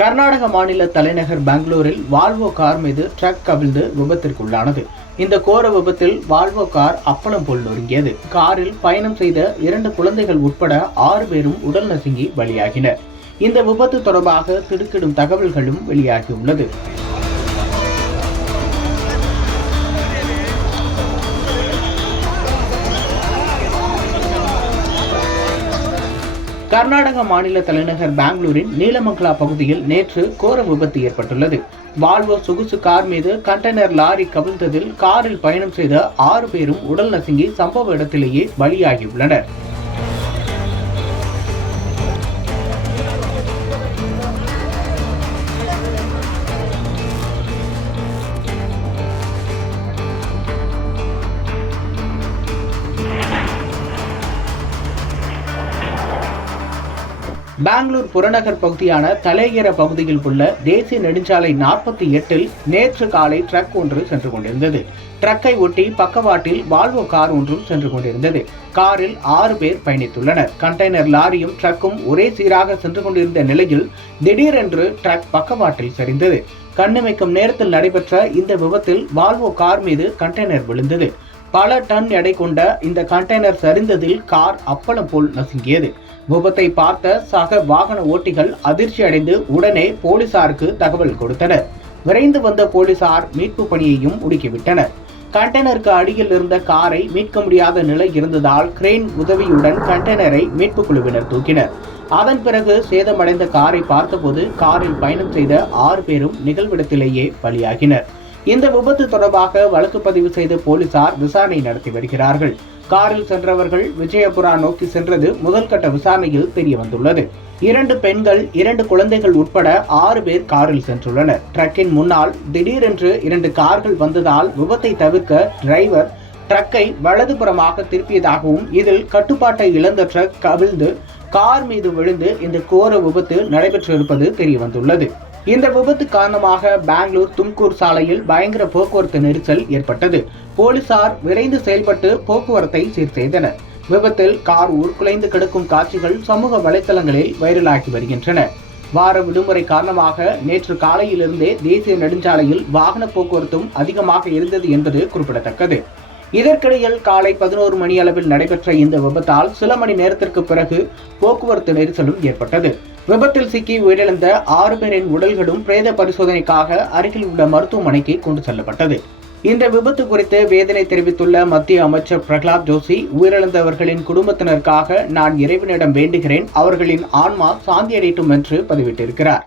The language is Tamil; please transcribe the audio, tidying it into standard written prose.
கர்நாடக மாநில தலைநகர் பெங்களூரில் வால்வோ கார் மீது ட்ரக் கவிழ்ந்து விபத்திற்குள்ளானது. இந்த கோர விபத்தில் வால்வோ கார் அப்பளம் போல் நொறுங்கியது. காரில் பயணம் செய்த 2 குழந்தைகள் உட்பட 6 பேரும் உடல் நசுங்கி பலியாகினர். இந்த விபத்து தொடர்பாக திடுக்கிடும் தகவல்களும் வெளியாகியுள்ளது. கர்நாடக மாநில தலைநகர் பெங்களூரின் நீலமங்கலா பகுதியில் நேற்று கோர விபத்து ஏற்பட்டுள்ளது. வால்வோ சொகுசு கார் மீது கண்டெய்னர் லாரி கவிழ்ந்ததில் காரில் பயணம் செய்த 6 பேரும் உடல் நசுங்கி சம்பவ இடத்திலேயே பலியாகியுள்ளனர். பெங்களூர் புறநகர் பகுதியான தலையர பகுதியில் உள்ள தேசிய நெடுஞ்சாலை 48இல் நேற்று காலை ட்ரக் ஒன்று சென்று கொண்டிருந்தது. ட்ரக்கை ஒட்டி பக்கவாட்டில் வால்வோ கார் ஒன்றும் சென்று கொண்டிருந்தது. காரில் 6 பேர் பயணித்துள்ளனர். கண்டெய்னர் லாரியும் ட்ரக்கும் ஒரே சீராக சென்று கொண்டிருந்த நிலையில் திடீரென்று ட்ரக் பக்கவாட்டில் சரிந்தது. கண்ணிமைக்கும் நேரத்தில் நடைபெற்ற இந்த விபத்தில் வால்வோ கார் மீது கண்டெய்னர் விழுந்தது. பல டன் எடை கொண்ட இந்த கண்டெய்னர் சரிந்ததில் கார் அப்பளம் போல் நசுங்கியது. விபத்தை பார்த்த சக வாகன ஓட்டிகள் அதிர்ச்சி அடைந்து உடனே போலீசாருக்கு தகவல் கொடுத்தனர். விரைந்து வந்த போலீசார் மீட்பு பணியையும் முடுக்கிவிட்டனர். கண்டெய்னருக்கு அடியில் இருந்த காரை மீட்க முடியாத நிலை இருந்ததால் கிரேன் உதவியுடன் கண்டெய்னரை மீட்பு குழுவினர் தூக்கினர். அதன் பிறகு சேதமடைந்த காரை பார்த்தபோது காரில் பயணம் செய்த 6 பேரும் நிகழ்விடத்திலேயே பலியாகினர். இந்த விபத்து தொடர்பாக வழக்கு பதிவு செய்த போலீசார் விசாரணை நடத்தி வருகிறார்கள். காரில் சென்றவர்கள் விஜயபுரா நோக்கி சென்றது முதல்கட்ட விசாரணையில் தெரிய வந்துள்ளது. 2 பெண்கள் 2 குழந்தைகள் உட்பட 6 பேர் காரில் சென்றுள்ளனர். ட்ரக்கின் முன்னால் திடீரென்று 2 கார்கள் வந்ததால் விபத்தை தவிர்க்க டிரைவர் ட்ரக்கை வலதுபுறமாக திருப்பியதாகவும் இதில் கட்டுப்பாட்டை இழந்த ட்ரக் கவிழ்ந்து கார் மீது விழுந்து இந்த கோர விபத்து நடைபெற்றிருப்பது தெரிய வந்துள்ளது. இந்த விபத்து காரணமாக பெங்களூர் தும்கூர் சாலையில் பயங்கர போக்குவரத்து நெரிசல் ஏற்பட்டது. போலீசார் விரைந்து செயல்பட்டு போக்குவரத்தை சீர் செய்தனர். விபத்தில் கார் உருக்குலைந்து கிடக்கும் காட்சிகள் சமூக வலைதளங்களில் வைரலாகி வருகின்றன. வார விடுமுறை காரணமாக நேற்று காலையிலிருந்தே தேசிய நெடுஞ்சாலையில் வாகன போக்குவரத்தும் அதிகமாக இருந்தது என்பது குறிப்பிடத்தக்கது. இதற்கிடையில் காலை 11 மணி அளவில் நடைபெற்ற இந்த விபத்தால் சில மணி நேரத்திற்கு பிறகு போக்குவரத்து நெரிசலும் ஏற்பட்டது. விபத்தில் சிக்கி உயிரிழந்த 6 பேரின் உடல்களும் பிரேத பரிசோதனைக்காக அருகில் உள்ள மருத்துவமனைக்கு கொண்டு செல்லப்பட்டது. இந்த விபத்து குறித்து வேதனை தெரிவித்துள்ள மத்திய அமைச்சர் பிரகலாத் ஜோஷி, உயிரிழந்தவர்களின் குடும்பத்தினருக்காக நான் இறைவனிடம் வேண்டுகிறேன், அவர்களின் ஆன்மா சாந்தியடையட்டும் என்று பதிவிட்டிருக்கிறார்.